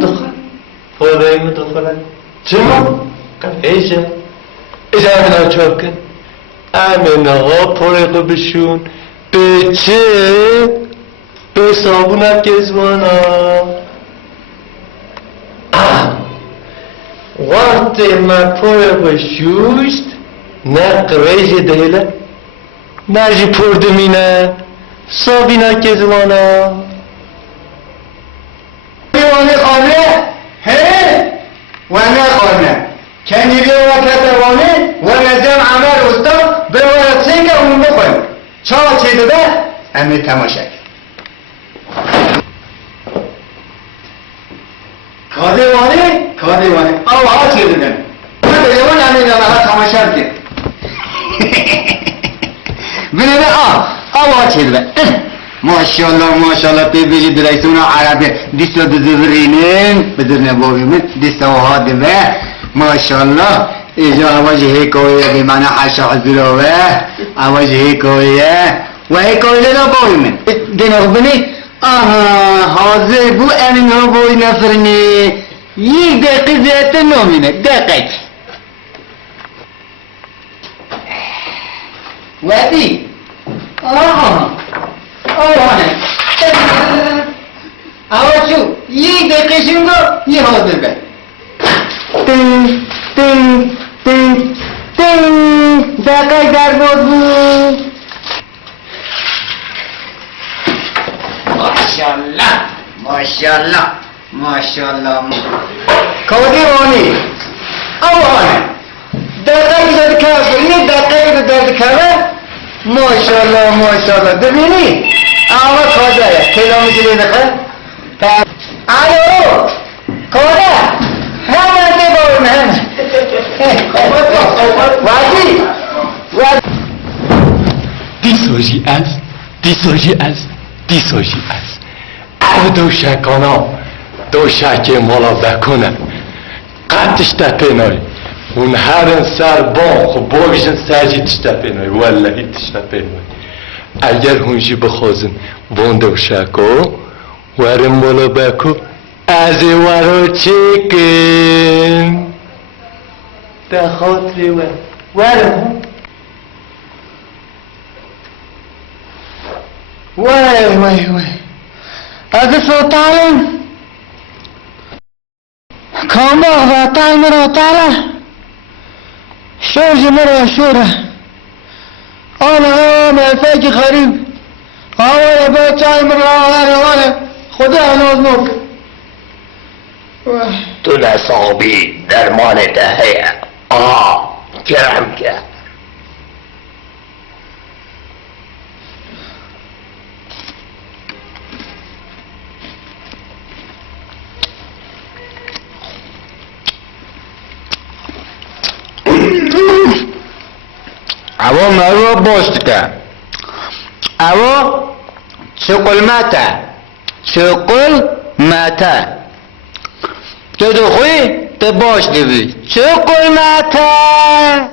دخل پاره دخل چرا؟ قرهشه ایجا امنا چاکن امنا ها پاره بشون به چه؟ به صابونم گزوانا وقتی من پاره بشوشت نه قرهشه دیله نجی پردمینه صابینا گزوانا دیوانه خانه هه و نه خانه کنی بیوه کتوانه و نظام عمل استا بیوه سینگه اون بخون چا چه داده همه تماشک کادوانه آوه ها چه دادن من دیوان همه دانه ها تماشک که بنده آوه چه داده ماشاءالله تبیجی درایسون عربی دیستا دزورینین بدرنه بابی من دیستا و هادمه ماشاءالله ایجا عواجه هیکویه بیمانه حشا حضروه عواجه هیکویه و هیکویه دا بابی من دینه بینی حاضر بو امین ها بوی نفرنی یک دقیقه زیادت نومینه دقیق ودی آوانه آواشو یک دقیقه شنگو یه حاضر به تن تن تن تن دقیق در بود بود ماشاءالله کودی وانی آوانه دقیق در کافر یه دقیق در کافر ماشاءالله ببینی آقا کادره کیلومتری دخل الو کاده همه دی باورم همه وادی دیسوژی از دوشکانا دوشک مالا بکنه قدش تپینای اون هرن سر با خب باویشن سرجی تشتپینای والله تشتپینای اگر هونجی بخوازن وان دوشکا ورم بالا بکو از ورا چکن ده خاطری ورم وای از سلطان کامبا و تایمر و تالا شورج مرا شوره آنا فکر خریب آوه با تایمر آوه خدا نازنک تو نصابی درمان دهه گرم کرد اوا مرو باست که اوا چقل ماتا تو دخوی تو باش دیوی چقل ماتا